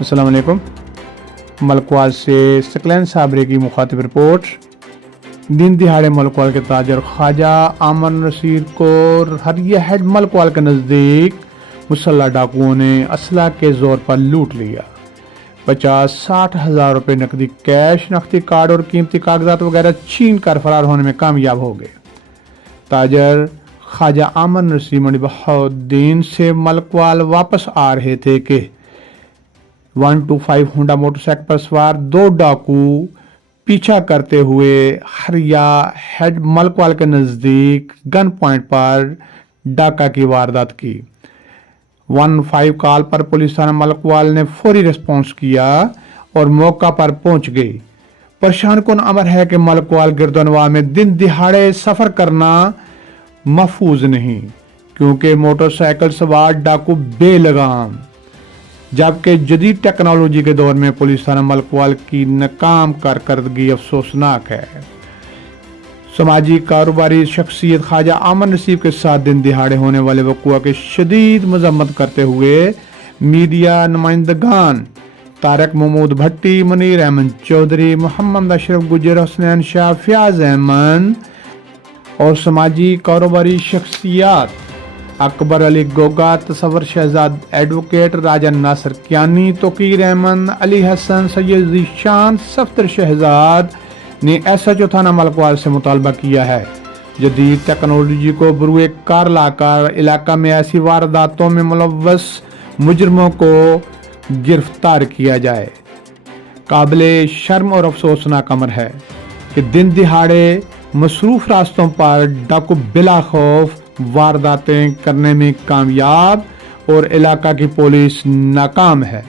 السلام علیکم۔ ملکوال سے سکلین صابری کی مخاطب رپورٹ۔ دن دہاڑے ملکوال کے تاجر خواجہ امن رشید کو ہریہ ہیڈ ملکوال کے نزدیک مسلح ڈاکوؤں نے اسلحہ کے زور پر لوٹ لیا۔ 50-60 ہزار روپے نقدی کیش، نقدی کارڈ اور قیمتی کاغذات وغیرہ چھین کر فرار ہونے میں کامیاب ہو گئے۔ تاجر خواجہ امن رشید منڈی بہاؤالدین سے ملکوال واپس آ رہے تھے کہ 125 ہونڈا موٹر سائیکل پر سوار 2 ڈاکو پیچھا کرتے ہوئے ہریہ ہیڈ ملکوال کے نزدیک گن پوائنٹ پر ڈاکہ کی واردات کی۔ 15 کال پر پولیس تھانہ ملکوال نے فوری ریسپانس کیا اور موقع پر پہنچ گئی۔ پریشان کن امر ہے کہ ملکوال گردنواں میں دن دہاڑے سفر کرنا محفوظ نہیں، کیونکہ موٹر سائیکل سوار ڈاکو بے لگام، جبکہ جدید ٹیکنالوجی کے دور میں پولیس تھانہ ملکوال کی ناکام کارکردگی افسوسناک ہے۔ سماجی کاروباری شخصیت خواجہ امن رشید کے ساتھ دن دہاڑے ہونے والے وقوع کی شدید مذمت کرتے ہوئے میڈیا نمائندگان طارق محمود بھٹی، منیر احمد چودھری، محمد اشرف گجر، حسنین شاہ، فیاض احمد اور سماجی کاروباری شخصیات اکبر علی گوگا، تصور شہزاد، ایڈوکیٹ راجن ناصر کیانی، توقیر احمد، علی حسن، سید ذیشان، صفدر شہزاد نے SHO تھانہ ملکوال سے مطالبہ کیا ہے جدید ٹیکنالوجی کو بروئے کار لا کر علاقہ میں ایسی وارداتوں میں ملوث مجرموں کو گرفتار کیا جائے۔ قابل شرم اور افسوسناک امر ہے کہ دن دہاڑے مصروف راستوں پر ڈاکو بلا خوف وارداتیں کرنے میں کامیاب اور علاقہ کی پولیس ناکام ہے۔